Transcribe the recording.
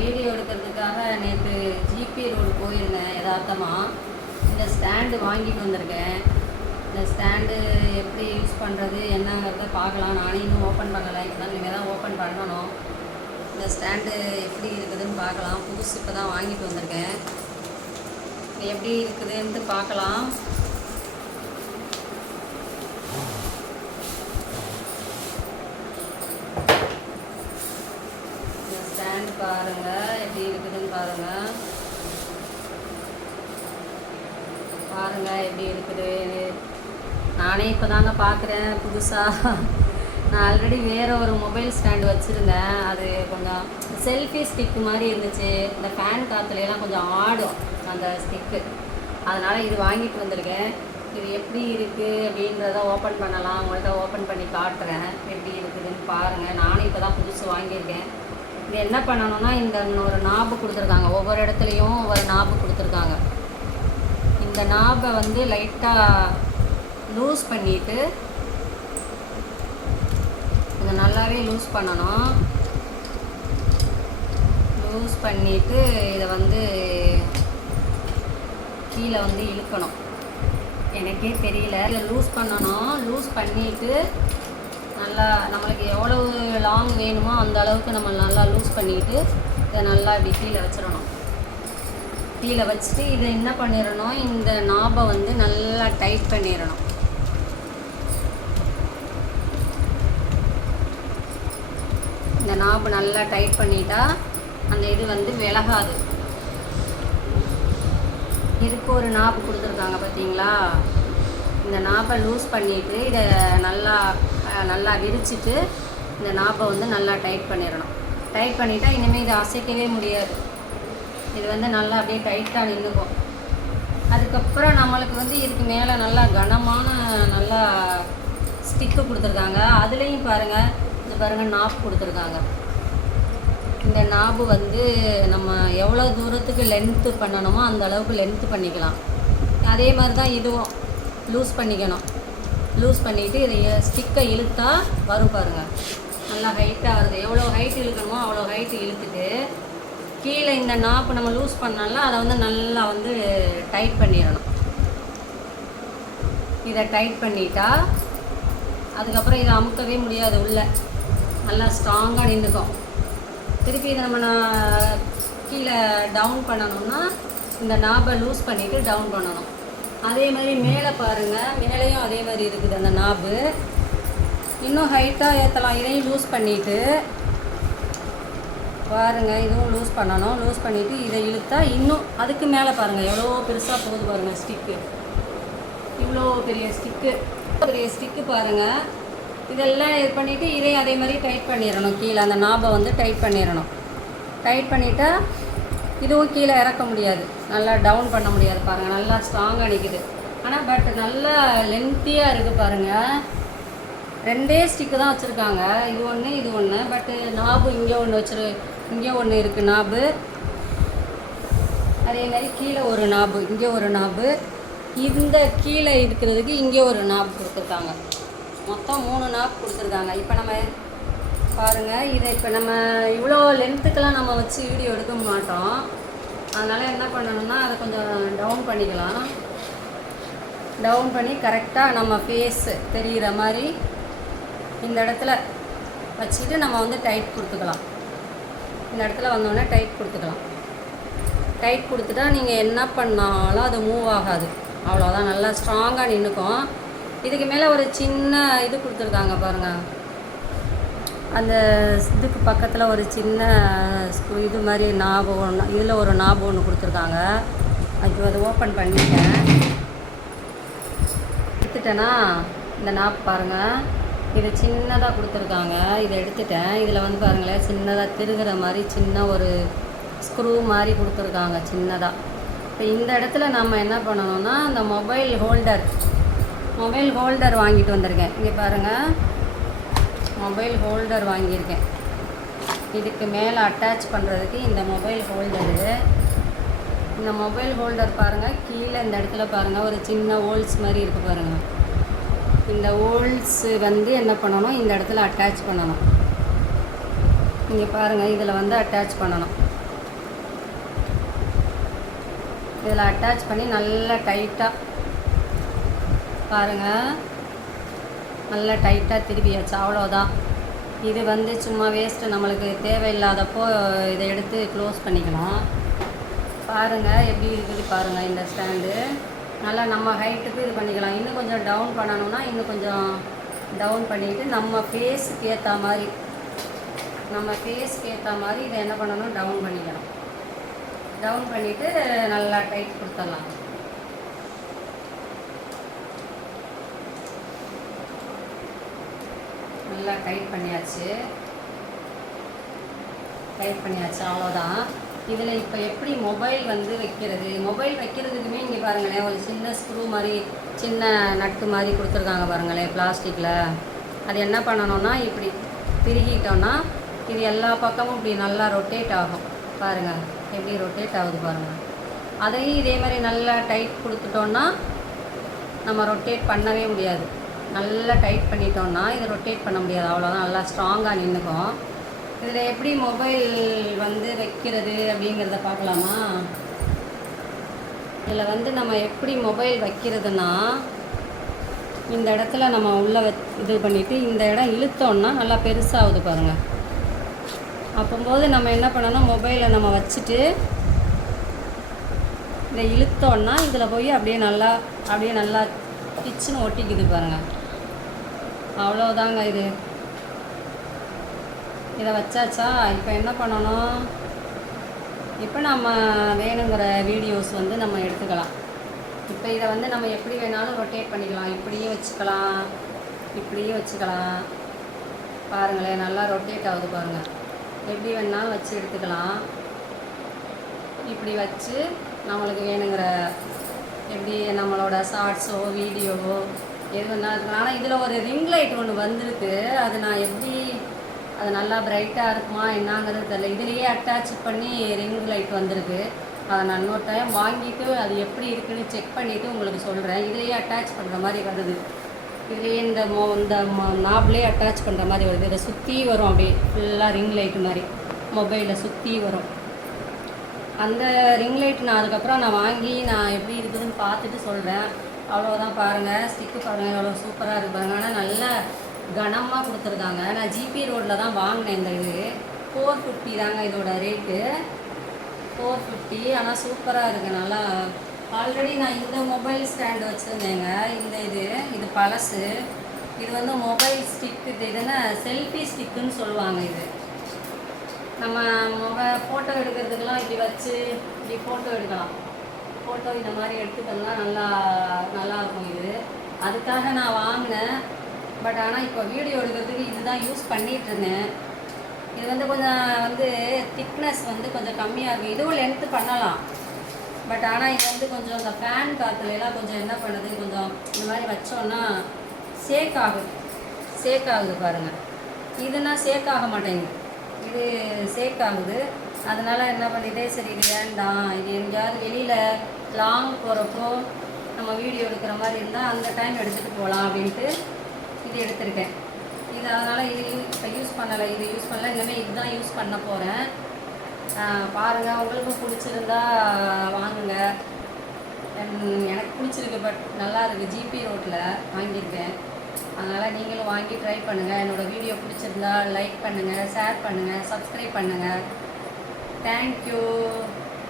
Video எடுக்கிறதுக்காக நேற்று GB road போயிருந்தேன் யதார்த்தமாக. இந்த ஸ்டாண்டு வாங்கிட்டு வந்திருக்கேன். இந்த ஸ்டாண்டு எப்படி யூஸ் பண்ணுறது என்னங்கிறத பார்க்கலாம். நானே இன்னும் ஓப்பன் பண்ணலை, இப்போ இனிமேல் தான் ஓப்பன் பண்ணணும். இந்த ஸ்டாண்டு எப்படி இருக்குதுன்னு பார்க்கலாம். புதுசு இப்போ தான் வாங்கிட்டு வந்திருக்கேன். எப்படி இருக்குதுன்ட்டு பார்க்கலாம். இந்த ஸ்டாண்டு பாருங்கள் எப்படி இருக்குதுன்னு பாருங்கள். எப்படி இருக்குது. நானே இப்போ தாங்க பார்க்குறேன் புதுசாக. நான் ஆல்ரெடி வேறு ஒரு மொபைல் ஸ்டாண்டு வச்சுருந்தேன். அது கொஞ்சம் செல்ஃபி ஸ்டிக்கு மாதிரி இருந்துச்சு. இந்த ஃபேன் காற்றுலாம் கொஞ்சம் ஆடும் அந்த ஸ்டிக்கு. அதனால் இது வாங்கிட்டு வந்திருக்கேன். இது எப்படி இருக்குது அப்படின்றத ஓப்பன் பண்ணலாம். உங்கள்கிட்ட ஓப்பன் பண்ணி காட்டுறேன் எப்படி இருக்குதுன்னு பாருங்கள். நானும் இப்போ தான் புதுசு வாங்கியிருக்கேன். இது என்ன பண்ணணும்னா, இந்த ஒரு நாபு கொடுத்துருக்காங்க. ஒவ்வொரு இடத்துலையும் ஒவ்வொரு நாபு கொடுத்துருக்காங்க. இந்த நாபை வந்து லைட்டாக லூஸ் பண்ணிவிட்டு இதை நல்லாவே லூஸ் பண்ணணும். லூஸ் பண்ணிவிட்டு இதை வந்து கீழே வந்து இழுக்கணும். எனக்கே தெரியல. இதை லூஸ் பண்ணணும். லூஸ் பண்ணிவிட்டு நல்லா நம்மளுக்கு எவ்வளவு லாங் வேணுமோ அந்த அளவுக்கு நம்ம நல்லா லூஸ் பண்ணிவிட்டு இதை நல்லா இப்படி கீழே வச்சிடணும். கீழே வச்சுட்டு இதை என்ன பண்ணிடணும், இந்த நாபை வந்து நல்லா டைட் பண்ணிடணும். இந்த நாபை நல்லா டைட் பண்ணிட்டா அந்த இது வந்து விலகாது. இதுக்கு ஒரு நாபு கொடுத்துருக்காங்க பார்த்தீங்களா. இந்த நாபை லூஸ் பண்ணிவிட்டு இதை நல்லா விரிச்சிட்டு இந்த நாபை வந்து நல்லா டைட் பண்ணிடணும். டைட் பண்ணிட்டா இனிமேல் இதை அசைக்கவே முடியாது. இது வந்து நல்லா அப்படியே டைட்டாக நின்றுக்கும். அதுக்கப்புறம் நம்மளுக்கு வந்து இதுக்கு மேலே நல்லா கனமான நல்லா ஸ்டிக்கு கொடுத்துருக்காங்க. அதுலேயும் பாருங்கள், இது பாருங்கள் நாப் கொடுத்துருக்காங்க. இந்த நாபு வந்து நம்ம எவ்வளோ தூரத்துக்கு லென்த்து பண்ணணுமோ அந்த அளவுக்கு லென்த்து பண்ணிக்கலாம். அதே மாதிரி தான் இதுவும் லூஸ் பண்ணிக்கணும். லூஸ் பண்ணிவிட்டு இதை ஸ்டிக்கை இழுத்தா வரும் பாருங்கள். நல்லா ஹைட்டாக வருது. எவ்வளோ ஹைட் இழுக்கணுமோ அவ்வளோ ஹைட்டு இழுத்துட்டு கீழே இந்த நாப்பு நம்ம லூஸ் பண்ணால அதை வந்து நல்லா வந்து டைட் பண்ணிடணும். இதை டைட் பண்ணிட்டா அதுக்கப்புறம் இதை அமுக்கவே முடியாது. உள்ள நல்லா ஸ்ட்ராங்காக நின்றுக்கும். திருப்பி இதை நம்ம கீழே டவுன் பண்ணணும்னா இந்த நாபை லூஸ் பண்ணிவிட்டு டவுன் பண்ணணும். அதே மாதிரி மேலே பாருங்கள், மேலேயும் அதே மாதிரி இருக்குது அந்த நாபு. இன்னும் ஹைட்டாக ஏற்றலாம். இதையும் லூஸ் பண்ணிவிட்டு பாருங்கள், இதுவும் லூஸ் பண்ணணும். லூஸ் பண்ணிவிட்டு இதை இழுத்தா இன்னும் அதுக்கு மேலே பாருங்கள் எவ்வளோ பெருசாக போகுது பாருங்கள் ஸ்டிக்கு. இவ்வளோ பெரிய ஸ்டிக்கு பாருங்கள். இதெல்லாம் இது பண்ணிவிட்டு இதையும் அதே மாதிரி டைட் பண்ணிடணும். கீழே அந்த நாபை வந்து டைட் பண்ணிடணும். டைட் பண்ணிட்டா இதுவும் கீழே இறக்க முடியாது, நல்லா டவுன் பண்ண முடியாது. பாருங்கள் நல்லா ஸ்ட்ராங்காக நிற்குது. ஆனால் பட் நல்லா லென்த்தியாக இருக்குது பாருங்கள். ரெண்டே ஸ்டிக்கு தான் வச்சுருக்காங்க. இது ஒன்று இது ஒன்று. பட்டு நாபு இங்கே ஒன்று இங்கே ஒன்று இருக்குது நாபு. அதே மாதிரி கீழே ஒரு நாபு, இங்கே ஒரு நாபு. இந்த கீழே இருக்கிறதுக்கு இங்கே ஒரு நாபு கொடுத்துருக்காங்க. மொத்தம் 3 நாப் கொடுத்துருக்காங்க. இப்போ நம்ம பாருங்கள், இதை இப்போ நம்ம இவ்வளோ லென்த்துக்கெல்லாம் நம்ம வச்சு வீடியோ எடுக்க மாட்டோம். அதனால் என்ன பண்ணணும்னா அதை கொஞ்சம் டவுன் பண்ணிக்கலாம். டவுன் பண்ணி கரெக்டாக நம்ம ஃபேஸு தெரிகிற மாதிரி இந்த இடத்துல வச்சுட்டு நம்ம வந்து டைட் கொடுத்துக்கலாம். இந்த இடத்துல வந்தோடனே டைட் கொடுத்துக்கலாம். டைட் கொடுத்துட்டா நீங்கள் என்ன பண்ணாலும் அது மூவ் ஆகாது. அவ்வளோதான், நல்லா ஸ்ட்ராங்காக நின்றுக்கும். இதுக்கு மேலே ஒரு சின்ன இது கொடுத்துருக்காங்க பாருங்கள். அந்த இதுக்கு பக்கத்தில் ஒரு சின்ன இது மாதிரி நாபு ஒன்று, இதில் ஒரு நாபு ஒன்று கொடுத்துருக்காங்க. அது ஓப்பன் பண்ணிட்டேன். எடுத்துட்டேன்னா இந்த நாப் பாருங்கள், இது சின்னதாக கொடுத்துருக்காங்க. இதை எடுத்துட்டேன். இதில் வந்து பாருங்களேன், சின்னதாக திருகிற மாதிரி சின்ன ஒரு ஸ்க்ரூ மாதிரி கொடுத்துருக்காங்க சின்னதாக. இப்போ இந்த இடத்துல நம்ம என்ன பண்ணணும்னா, அந்த மொபைல் ஹோல்டர் வாங்கிட்டு வந்திருக்கேன். இங்கே பாருங்கள், மொபைல் ஹோல்டர் வாங்கியிருக்கேன். இதுக்கு மேலே அட்டாச் பண்ணுறதுக்கு இந்த மொபைல் ஹோல்டர் பாருங்கள். கீழே இந்த இடத்துல பாருங்கள் ஒரு சின்ன ஹோல்ஸ் மாதிரி இருக்குது பாருங்கள். இந்த ஹோல்ஸு வந்து என்ன பண்ணணும், இந்த இடத்துல அட்டாச் பண்ணணும். இங்கே பாருங்கள், இதில் வந்து அட்டாச் பண்ணணும். இதில் அட்டாச் பண்ணி நல்லா டைட்டாக பாருங்கள், நல்லா டைட்டாக திருப்பியாச்சு. அவ்வளோதான். இது வந்து சும்மா வேஸ்ட்டு, நம்மளுக்கு தேவையில்லாதப்போ இதை எடுத்து க்ளோஸ் பண்ணிக்கலாம். பாருங்கள் எப்படி இருக்குது பாருங்கள். இந்த ஸ்டாண்டு நல்லா நம்ம ஹைட்டுக்கு இது பண்ணிக்கலாம். இன்னும் கொஞ்சம் டவுன் பண்ணணும்னா இன்னும் கொஞ்சம் டவுன் பண்ணிவிட்டு நம்ம ஃபேஸுக்கு ஏற்ற மாதிரி இதை என்ன பண்ணணும், டவுன் பண்ணிக்கலாம். டவுன் பண்ணிவிட்டு நல்லா டைட் கொடுத்துடலாம். நல்லா டைட் பண்ணியாச்சு. அவ்வளோதான். இதில் இப்போ எப்படி மொபைல் வந்து வைக்கிறது, மொபைல் வைக்கிறதுக்குமே இங்கே பாருங்களேன், ஒரு சின்ன ஸ்க்ரூ மாதிரி சின்ன நட்டு மாதிரி கொடுத்துருக்காங்க பாருங்களேன் பிளாஸ்டிக்கில். அது என்ன பண்ணணும்னா இப்படி திருகிட்டோன்னா இது எல்லா பக்கமும் இப்படி நல்லா ரொட்டேட் ஆகும். பாருங்கள் எப்படி ரொட்டேட் ஆகுது பாருங்கள். அதையும் இதே மாதிரி நல்லா டைட் கொடுத்துட்டோன்னா நம்ம ரொட்டேட் பண்ணவே முடியாது. நல்லா டைட் பண்ணிட்டோன்னா இதை ரொட்டேட் பண்ண முடியாது. அவ்வளோதான், நல்லா ஸ்ட்ராங்காக நின்றுக்கும். இதில் எப்படி மொபைல் வந்து வைக்கிறது அப்படிங்கிறத பார்க்கலாமா? இதில் வந்து நம்ம எப்படி மொபைல் வைக்கிறதுனா, இந்த இடத்துல நம்ம உள்ளே இது பண்ணிவிட்டு இந்த இடம் இழுத்தோன்னா நல்லா பெருசாகுது பாருங்கள். அப்போது நம்ம என்ன பண்ணணும், மொபைலை நம்ம வச்சுட்டு இதை இழுத்தோன்னா இதில் போய் அப்படியே நல்லா பிச்சுன்னு ஒட்டிக்குது பாருங்கள். அவ்வளோதாங்க. இதை வச்சாச்சா. இப்போ என்ன பண்ணணும், இப்போ நம்ம வேணுங்கிற வீடியோஸ் வந்து நம்ம எடுத்துக்கலாம். இப்போ இதை வந்து நம்ம எப்படி வேணாலும் ரொட்டேட் பண்ணிக்கலாம். இப்படியும் வச்சுக்கலாம். பாருங்களேன் நல்லா ரொட்டேட் ஆகுது பாருங்கள். எப்படி வேணாலும் வச்சு எடுத்துக்கலாம். இப்படி வச்சு நம்மளுக்கு வேணுங்கிற எப்படி நம்மளோட ஷார்ட்ஸோ வீடியோவோ எது வேணாலும். ஆனால் இதில் ஒரு ரிங் லைட் ஒன்று வந்திருக்கு. அது நான் எப்படி, அது நல்லா பிரைட்டாக இருக்குமா என்னங்கிறது தெரியல. இதுலேயே அட்டாச் பண்ணி ரிங் லைட் வந்திருக்கு. அதை நான் இன்னொரு டைம் வாங்கிட்டு அது எப்படி இருக்குன்னு செக் பண்ணிவிட்டு உங்களுக்கு சொல்கிறேன். இதுலேயே அட்டாச் பண்ணுற மாதிரி வருது. இதுலேயே இந்த நாப்லேயே அட்டாச் பண்ணுற மாதிரி வருது. இதை சுற்றி வரும் அப்படியே ஃபுல்லாக ரிங் லைட்டு மாதிரி மொபைலில் சுற்றி வரும். அந்த ரிங் லைட் நான் அதுக்கப்புறம் வாங்கி நான் எப்படி இருக்குதுன்னு பார்த்துட்டு சொல்கிறேன். அவ்வளோதான். பாருங்கள் ஸ்டிக்கு பாருங்கள் எவ்வளோ சூப்பராக இருக்குது பாருங்கள். ஆனால் நல்லா கனமாக கொடுத்துருக்காங்க. நான் ஜிபி ரோடில் தான் வாங்கினேன். இந்த இது 450 தாங்க இதோட ரேட்டு, 450. ஆனால் சூப்பராக இருக்குது நல்லா. ஆல்ரெடி நான் இந்த மொபைல் ஸ்டாண்டு வச்சுருந்தேங்க. இது பழசு. இது வந்து மொபைல் ஸ்டிக்கு. இது என்ன செல்ஃபி ஸ்டிக்குன்னு சொல்லுவாங்க. இது நம்ம ஃபோட்டோ எடுக்கிறதுக்கெலாம் இப்படி வச்சு இப்படி ஃபோட்டோ எடுக்கலாம். ஃபோட்டோ இந்த மாதிரி எடுத்துட்டோம்னா நல்லா இருக்கும். இது அதுக்காக நான் வாங்கினேன். பட் ஆனால் இப்போ வீடியோ எடுக்கிறதுக்கு இதுதான் யூஸ் பண்ணிகிட்ருந்தேன். இது வந்து கொஞ்சம் திக்னஸ் கொஞ்சம் கம்மியாக இருக்கும். இதுவும் லென்த்து பண்ணலாம். பட் ஆனால் இது கொஞ்சம் இந்த ஃபேன் காற்றுலாம் கொஞ்சம் என்ன பண்ணுது, கொஞ்சம் இந்த மாதிரி வச்சோன்னா சேக் ஆகுது பாருங்கள். இதுனா சேக் ஆக மாட்டேங்குது, இது சேக் ஆகுது. அதனால் என்ன பண்ணிட்டே சரி இது வேண்டாம், இது எங்கேயாவது வெளியில் லாங் போகிறப்போ நம்ம வீடியோ எடுக்கிற மாதிரி இருந்தால் அந்த டைம் எடுத்துகிட்டு போகலாம் அப்படின்ட்டு இது எடுத்திருக்கேன். இது அதனால் இது இப்போ யூஸ் பண்ணலை. இனிமேல் இதுதான் யூஸ் பண்ண போகிறேன். பாருங்கள், உங்களுக்கும் பிடிச்சிருந்தா வாங்குங்க. எனக்கு பிடிச்சிருக்கு. பட் நல்லா இருக்குது. ஜிபி ரோட்டில் வாங்கியிருக்கேன். அதனால் நீங்களும் வாங்கி ட்ரை பண்ணுங்கள். என்னோடய வீடியோ பிடிச்சிருந்தா லைக் பண்ணுங்கள், ஷேர் பண்ணுங்கள், சப்ஸ்கிரைப் பண்ணுங்கள். தேங்க்யூ.